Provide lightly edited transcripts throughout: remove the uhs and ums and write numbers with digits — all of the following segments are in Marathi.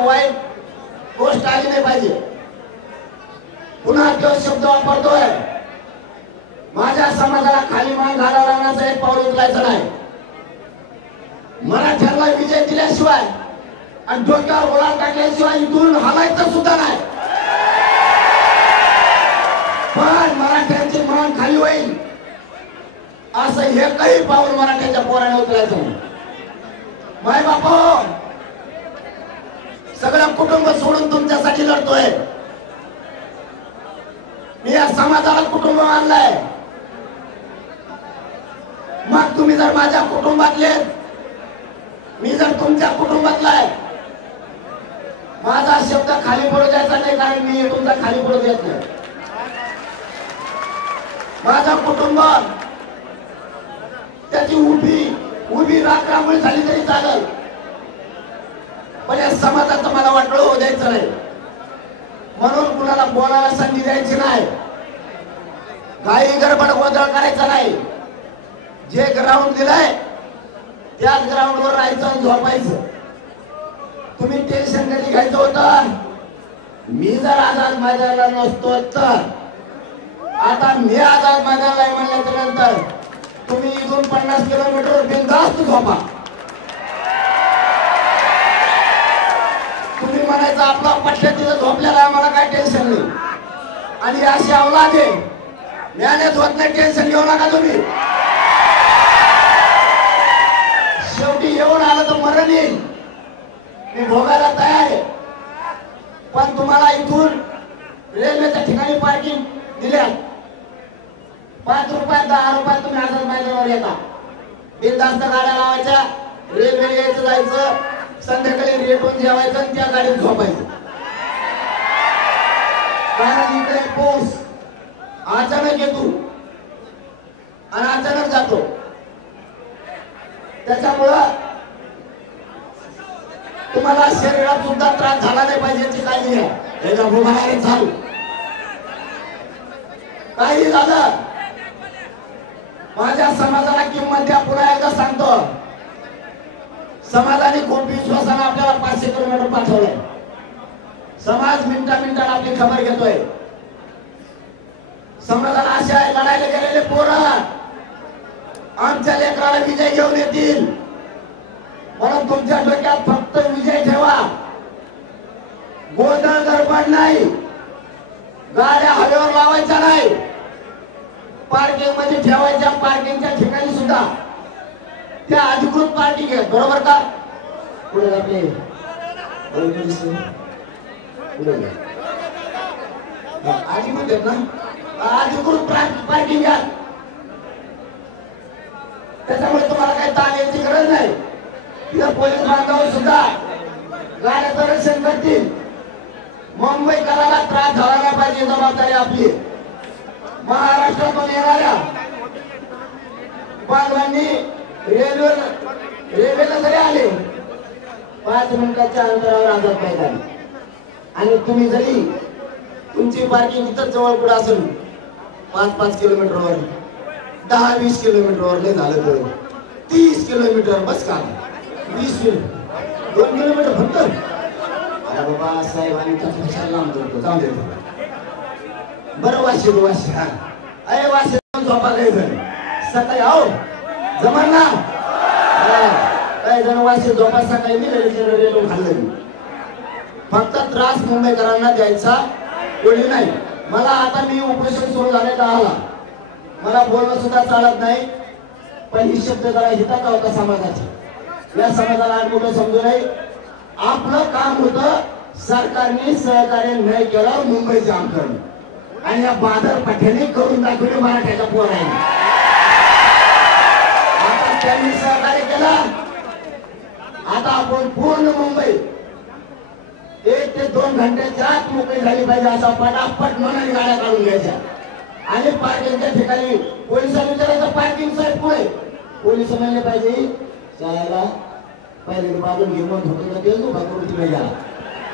वाईट गोष्ट आली नाही पाहिजे। पुन्हा तो शब्द वापरतोय, माझ्या समाजाला खाली मान घालायला लागण्याचं एक पाऊल उचलायचं नाही। मराठ्यांना विजय दिल्याशिवाय आणि डोक्यावर गुलाल टाकल्याशिवाय इथून हलायचं सुद्धा नाही। पण मराठ्यांची मान खाली होईल असं एकही पाऊल मराठ्यांच्या पोराने उचलायचं नाही। माय बापा, सगळं कुटुंब सोडून तुमच्यासाठी लढतोय। मी या समाजाला कुटुंब मानलंय। मग तुम्ही जर माझ्या कुटुंबातले, मी जर तुमच्या कुटुंबातला आहे, माझा शब्द खाली पडू द्यायचा नाही, कारण मी तुमचा खाली पडू देत नाही। माझा कुटुंब त्याची उभी राखरामुळे झाली तरी चालेल, पण या समाजाचं मला वाटलं होऊ द्यायचं नाही। म्हणून कुणाला बोलायला संधी द्यायची नाही, काही गडबड गोंधळ करायचा नाही। जे ग्राउंड दिलंय त्याच ग्राउंडवर राहायचं आणि झोपायचं। तुम्ही टेन्शन कधी घ्यायचं होतं? मी जर आझाद मैदानाला नसतो तर, आता मी आझाद मैदानाला म्हणल्याच्या नंतर तुम्ही इथून 50 किलोमीटर बिनधास्त झोपा। तुम्ही म्हणायचं आपला पट्ट्या तिथं झोपलेला, आम्हाला काय टेन्शन नाही। आणि अशी अवलाद आहे, मॅनेज होत नाही, टेन्शन घेऊ नका तुम्ही। शेवटी येऊन आलं तर मरण येईल, मी भोगायला तयार आहे। पण तुम्हाला इथून रेल्वेच्या ठिकाणी पार्किंग दिल्या, 5 रुपयात 10 रुपयात तुम्ही आझाद मैदानावर येता, बिनधास्त गाड्या लावायच्या, रेल्वे यायचं जायचं, संध्याकाळी रेटून जेवायचं आणि त्या गाडीत झोपायचं। कारण इकडे पाऊस अचानक येतो आणि अचानक जातो, त्याच्यामुळं तुम्हाला शरीरात सुद्धा त्रास झाला नाही पाहिजे याची काळजी घ्या। याच्या भोगाला चालू काही झालं, माझ्या समाजाला किंमत द्या। पुन्हा एकदा सांगतो, समाजाने खूप विश्वासाने आपल्याला 500 किलोमीटर पाठवलंय। समाज मिनिटाला आपली खबर घेतोय। समाजाला आशा आहे, लढायला गेलेले पोरं आमच्या लेकराला विजय घेऊन येतील। म्हणून तुमच्या डोक्यात फक्त विजय ठेवा, गोंधळ गडबड नाही, गाड्या हवेवर लावायच्या नाही, पार्किंग मध्ये ठेवायच्या, पार्किंगच्या ठिकाणी सुद्धा त्या अधिकृत पार्किंग आहे, बरोबर का? पुढे आपले अधिकृत आहेत ना, अधिकृत पार्किंग घ्या। त्याच्यामुळे तुम्हाला काही ताण यायची गरज नाही। तिथं पोलीस बांधव सुद्धा गाड्याचं रक्षण करतील। मुंबईकराला त्रास झाला नाही पाहिजे, जबाबदारी आपली। महाराष्ट्रातून येणाऱ्या बांधवांनी रेल्वेला जरी आले 5 मिनिटाच्या अंतरावर आझाद मैदान, आणि तुम्ही जरी तुमची पार्किंग इथं जवळ पुढे असेल 5-5 किलोमीटरवर, 10-20 किलोमीटरवर नाही झालं तर 30 किलोमीटर बस का, 20 किलोमीटर 2 किलोमीटर फक्त। अरे बाबा साहेब, आणि लांब जाऊ दे बरं। वाशी अरे वाशी झोपा काही जण सकाळी आओ जमन ना, काही जण वाशी झोपा सकाळी मी रेल्वे खाल्लं। फक्त त्रास मुंबईकरांना द्यायचा कोणी नाही। मला आता मी उपोषण सुरू झाले 10ला, मला बोलणं सुद्धा चालत नाही, पण ही शब्द जरा हितात होता समाजाची। या समाजाला मोठं समजू नये। आपलं काम होतं सरकारने सहकार्य नाही केलं मुंबई जाम करणं, आणि या बादर पाठ्याने करून दाखवले मराठ्याच्या पोरांनी। आता त्यांनी सहकार्य केलं, आता आपण पूर्ण मुंबई 1 ते 2 घंट्याच्या आत मोकळी झाली पाहिजे, असा पटापट मनाने गाड्या काढून घ्यायच्या। आणि पार्किंगच्या ठिकाणी पोलिसांनी विचारायचं, पार्किंग साहेब पुढे, पोलिस म्हणले पाहिजे शाळेला पहिले बाजून घेऊन होतो तर देऊ करून तुम्ही गेला,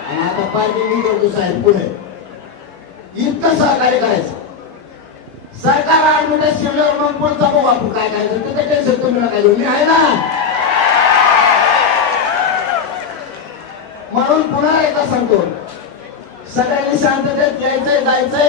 आणि आता पार्किंग करतो साहेब पुढे। इतकं सहकार्य करायचं। सरकार आडमुठ्या शिरल्यावर मग पुढचा बघू आपण काय करायचं, त्याचं टेन्शन तुम्ही नका घेऊ, मी आहे ना। म्हणून पुन्हा एकदा सांगतो, सगळ्यांनी शांततेत यायचंय जायचंय.